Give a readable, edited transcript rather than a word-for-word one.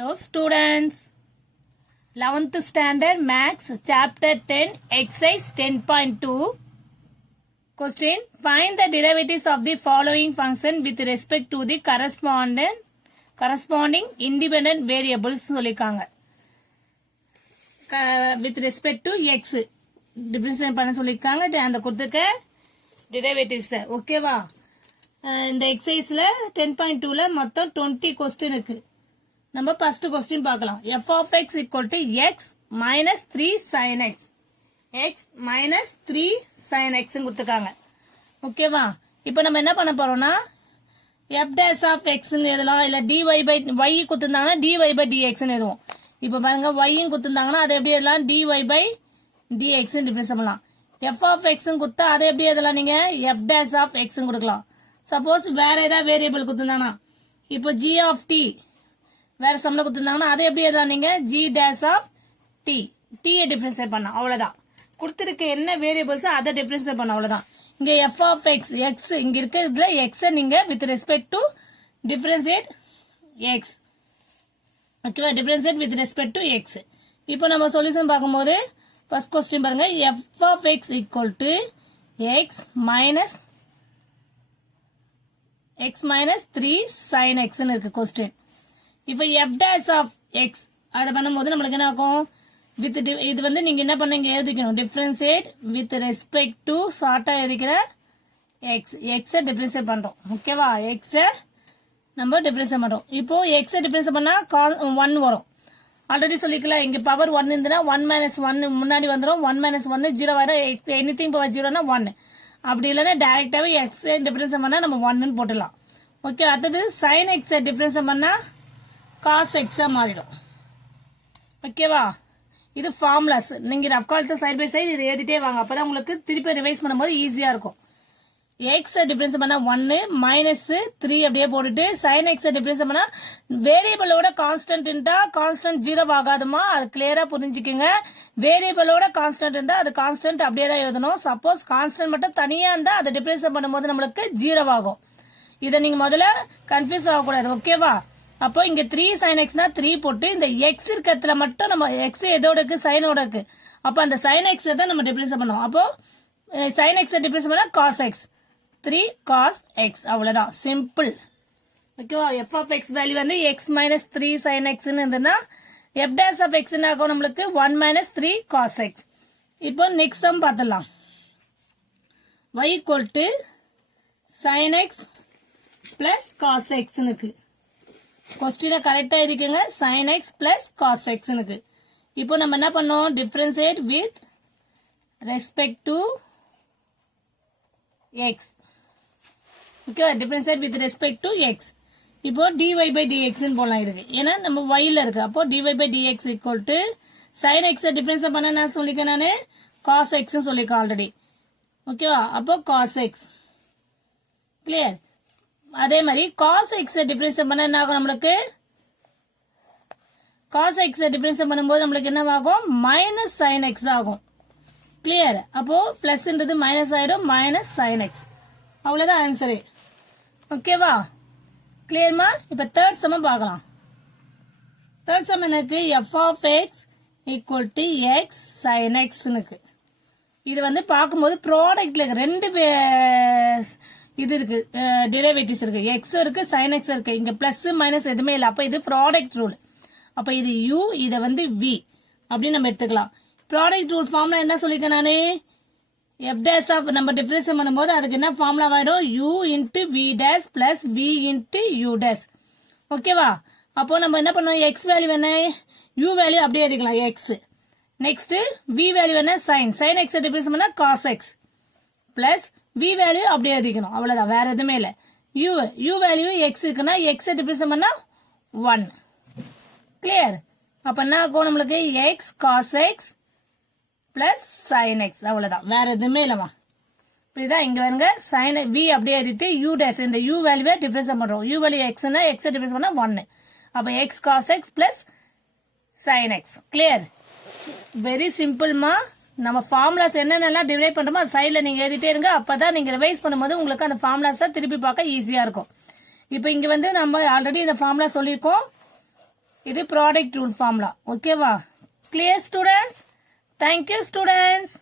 Hello students, 11th standard maths chapter 10 exercise 10.2 question, find the derivatives of the following function with respect to the corresponding independent variables சொல்லிருக்காங்க. With respect to x differentiate பண்ண சொல்லிருக்காங்க. அந்த கொடுத்துக்க derivatives ஓகேவா. இந்த எக்ஸசைஸ்ல 10.2ல மொத்தம் 20 question இருக்கு. நம்ம first question பார்க்கலாம். f of x equal to x minus 3 sin x. x minus 3 sin x கொடுத்துருக்காங்க. ஓகேவா. இப்போ நம்ம என்ன பண்ண போறோம்னா f dash of x ன்னு எழுதலாம், இல்ல dy by y கொடுத்திருந்தாங்கன்னா dy by dx ன்னு எழுதுவோம். இப்போ பாருங்க y ன்னு கொடுத்திருந்தாங்கன்னா அதை எப்படி எழுதலாம், dy by dx ன்னு டிஃபரன்ஸ் பண்ணலாம். f of x ன்னு கொடுத்தா அதை எப்படி எழுதலாம், நீங்க f dash of x ன்னு கொடுக்கலாம். சப்போஸ் வேற ஏதாவது வேரியபிள் கொடுத்திருந்தாங்கன்னா இப்போ g of t வேற சம்ல கொடுத்திருந்தாங்கன்னா அதை எப்படி எழுதலாம், நீங்க g dash of t t differentiate பண்ணலாம், அவ்வளவுதான். கொடுத்திருக்க என்ன வேரியபிள்ஸ் அதை டிஃபரன்ஷியேட் பண்ணலாம், அவ்வளவுதான். இங்க f of x x இங்க இருக்கிறதுல x நீங்க with respect to differentiate x, ஓகேவா, differentiate with respect to x. இப்போ நம்ம சொல்யூஷன் பார்க்கும்போது ஃபர்ஸ்ட் क्वेश्चन பாருங்க, f of x equal to x minus 3 sin x ன்னு இருக்கு क्वेश्चन. இப்போ f dash of x அத பண்ணும்போது நமக்கு என்ன ஆகும், வித் இது வந்து நீங்க என்ன பண்ணீங்க எழுதிக்கணும், டிஃபரன்ஷியேட் வித் ரெஸ்பெக்ட் டு ஷார்ட்டா எழுதிக்கிற x x டிஃபரன்ஷியேட் பண்றோம், ஓகேவா. x நம்ம டிஃபரன்ஷியேட் பண்றோம். இப்போ x டிஃபரன்ஷியேட் பண்ணா 1 வரும். ஆல்ரெடி சொல்லிக்கலாம், இங்க பவர் 1 இருந்துனா 1 minus 1 முன்னாடி வந்துரும், 1 minus 1 0 ஆயிடும், எனிதிங் பவர் 0னா 1. அப்படி இல்லைன்னா டைரக்டாவே x டிஃபரன்ஷியேட் பண்ணா நம்ம 1 ன்னு போட்டுடலாம், ஓகே. அடுத்தது sin x டிஃபரன்ஷியேட் பண்ணா cos x மாறிடும், ஓகேவா. இது ஃபார்முலாஸ், நீங்க ரஃப் காலத்தை சைடு பை சைடு இது எழுதிட்டே வாங்க, அப்பதான் உங்களுக்கு திருப்பி ரிவைஸ் பண்ணும்போது ஈஸியா இருக்கும். x டிஃபரன்ஸ் பண்ணா 1 மைனஸ் 3 அப்படியே போட்டுட்டு sin x டிஃபரன்ஸ் பண்ணா வேரியபிளோட கான்ஸ்டன்ட் இருந்தா கான்ஸ்டன்ட் 0 ஆகாதுமா, அது கிளியரா புரிஞ்சுக்குங்க. வேரியபிளோட கான்ஸ்டன்ட் இருந்தா அது கான்ஸ்டன்ட் அப்படியே தான் எழுதணும். சப்போஸ் கான்ஸ்டன்ட் மட்டும் தனியா இருந்தா அதை டிஃபரன்ஸ் பண்ணும்போது நம்மளுக்கு 0 ஆகும். இதை நீங்க முதல்ல கன்ஃபியூஸ் ஆகக்கூடாது, ஓகேவா. அப்போ இங்க 3 sin x னா 3 போட்டு இந்த x இருக்கிறதுல மட்டும் நம்ம x எதோட இருக்கு, சைனோட இருக்கு. அப்போ அந்த sin x தான் நம்ம டிஃபரன்ஸ் பண்ணுவோம். அப்போ sin x டிஃபரன்ஸ் பண்ணா cos x, 3 cos x, அவ்வளவுதான், சிம்பிள், ஓகேவா. f of x வேல்யூ வந்து x minus 3 sin x ன்னு இருந்ததுன்னா f dash of x ன்னு ஆகும் நம்மளுக்கு 1 minus 3 cos x. இப்போ நெக்ஸ்ட் சம் பார்த்துடலாம். y equal to sin x plus cos x னுக்கு கொஸ்டினை கரெக்டா எழுதிக்கங்க, sin x plus cos x னுக்கு. இப்போ நம்ம என்ன பண்ணோம், differentiate with respect to x, okay, differentiate with respect to x. இப்போ dy by dx ன்னு போடலாம் இதுக்கு, ஏன்னா நம்ம y ல இருக்கு. அப்போ dy by dx equal to sin x difference பண்ண நான் சொல்லிக்க, நானு cos x ன்னு சொல்லிக்க ஆல்ரெடி, ஓகேவா. அப்போ cos x கிளியர். அதே மாதிரி cos x டிஃபரன்ஸ் பண்ண என்ன ஆகும், நம்மளுக்கு cos x டிஃபரன்ஸ் பண்ணும்போது நம்மளுக்கு என்ன ஆகும், மைனஸ் sin x ஆகும், கிளியர். அப்போ பிளஸ்ன்றது மைனஸ் ஆயிடும், மைனஸ் sin x, அவ்வளவுதான் ஆன்சர், ஓகேவா. கிளியர்மா. இப்ப தேர்ட் சம் பார்க்கலாம். தேர்ட் சம் எனக்கு f of x equal to x sin x னுக்கு. இது வந்து பார்க்கும்போது ப்ராடக்ட்ல ரெண்டு இது இருக்கு, டெரிவேட்டிவ்ஸ் இருக்கு, x இருக்கு sin x இருக்கு. இங்க பிளஸ் மைனஸ் எதுவுமே இல்லை, அப்ப இது ப்ராடக்ட் ரூல். அப்ப இது u, இத வந்து v அப்படின்னு நம்ம எடுத்துக்கலாம். ப்ராடக்ட் ரூல் ஃபார்முலா என்ன சொல்லிருக்கேன் நானு, f dash of நம்ம டிஃபரன்ஸ் பண்ணும்போது அதுக்கு என்ன ஃபார்முலா ஆயிடும், u into v dash plus v into u dash, ஓகேவா. அப்போ நம்ம என்ன பண்ணுவோம், x வேல்யூ என்ன, u வேல்யூ அப்படியே எடுக்கலாம் x. நெக்ஸ்ட் v வேல்யூ என்ன, sin x டிஃபரன்ஸ் பண்ணா cos x plus v value அப்படியே எழுதிக்கணும், அவ்வளவுதான், வேற எதுவுமே இல்ல. u வேல்யூ x இருக்குன்னா x டிஃபரன்ஸ் பண்ணா 1, கிளியர். அப்ப என்ன ஆகும் நம்மளுக்கு x cos x plus sin x, அவ்வளவுதான், வேற எதுவுமே இல்லமா. புரியுதா. இங்க வருங்க sin v அப்படியே எழுதிட்டு u dash இந்த u வேல்யூவை டிஃபரன்ஸ் பண்றோம். u வேல்யூ x னா x டிஃபரன்ஸ் பண்ணா 1, அப்ப x cos x plus sin x, clear. Very சிம்பிள்மா. நம்ம ஃபார்முலாஸ் என்னென்னலாம் டிரைவ் பண்றோமோ அது சைட்ல நீங்க எழுதிட்டே இருங்க, அப்பதான் நீங்க ரிவைஸ் பண்ணும்போது உங்களுக்கு அந்த ஃபார்முலாஸை திருப்பி பார்க்க ஈஸியா இருக்கும். இப்போ இங்க வந்து நம்ம ஆல்ரெடி இந்த ஃபார்முலா சொல்லியிருக்கோம், இது ப்ராடக்ட் ரூல் ஃபார்முலா. ஓகேவா? Clear students? Thank you students.